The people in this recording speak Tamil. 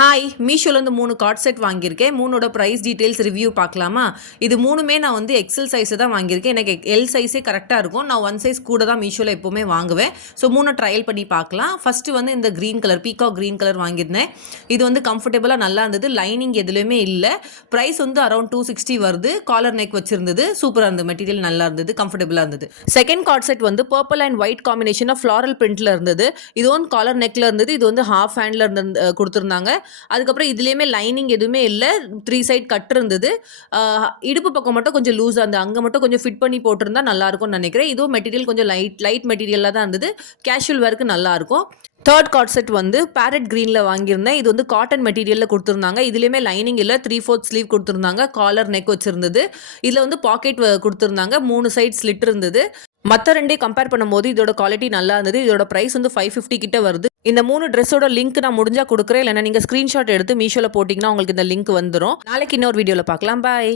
ஹாய், மீஷோலேருந்து 3 கார்ட் செட் வாங்கியிருக்கேன். 3ஓட ப்ரைஸ் டீட்டெயில்ஸ் ரிவ்யூ பார்க்கலாமா? இது 3மே நான் வந்து எக்ஸல் சைஸை தான் வாங்கியிருக்கேன். எனக்கு எல் சைஸே கரெக்டாக இருக்கும். நான் 1 சைஸ் கூட தான் மீஷோவில் எப்போவுமே வாங்குவேன். ஸோ 3 ட்ரையல் பண்ணி பார்க்கலாம். ஃபஸ்ட்டு வந்து இந்த green colour, peacock green colour வாங்கியிருந்தேன். இது வந்து கம்ஃபர்டபுளாக நல்லா இருந்தது. லைனிங் எதுலேயுமே இல்லை. ப்ரைஸ் வந்து அரௌண்ட் 260 வருது. காலர் நெக் வச்சிருந்தது. சூப்பராக இருந்தது. மெட்டீரியல் நல்லா இருந்தது. கம்ஃபர்டபுளாக இருந்தது. செகண்ட் கார்ட் செட் வந்து purple and white combination of floral பிரிண்ட்டில் இருந்தது. இது வந்து காலர் நெக்கில் இருந்தது. இது வந்து ஹாஃப் ஹேண்டில் இருந்து கொடுத்துருந்தாங்க. அதுக்கப்புறம் இதுலேயுமே லைனிங் எதுவுமே இல்லை. 3 சைட் கட் இருந்தது. இடுப்பு பக்கம் மட்டும் கொஞ்சம் லூஸாக இருந்தது. அங்கே மட்டும் கொஞ்சம் ஃபிட் பண்ணி போட்டிருந்தா நல்லாயிருக்கும்னு நினைக்கிறேன். இதுவும் மெட்டீரியல் கொஞ்சம் லைட் மெட்டீரியலாக தான் இருந்தது. கேஷுவல் வேருக்கு நல்லாயிருக்கும். தேர்ட் கார்ட் செட் வந்து பேரட் க்ரீனில் வாங்கியிருந்தேன். இது வந்து காட்டன் மெட்டீரியலில் கொடுத்துருந்தாங்க. இதுலேயுமே லைனிங் இல்லை. 3/4 ஸ்லீவ் கொடுத்துருந்தாங்க. காலர் நெக் வச்சுருந்தது. இதில் வந்து பாக்கெட் கொடுத்துருந்தாங்க. 3 சைட் ஸ்லிட் இருந்தது. மற்ற ரெண்டே கம்பேர் பண்ணும்போது இதோட குவாலிட்டி நல்லா இருந்தது. இதோட ப்ரைஸ் வந்து 550 கிட்ட வருது. இந்த 3 ட்ரெஸ்ஸோட லிங்க் நான் முடிஞ்சா கொடுக்குறேன். இல்லைன்னா நீங்கள் ஸ்க்ரீன்ஷாட் எடுத்து மீஷோவில் போட்டிங்கன்னா உங்களுக்கு இந்த லிங்க் வந்துடும். நாளைக்கு இன்னொரு வீடியோவில் பார்க்கலாம். பாய்.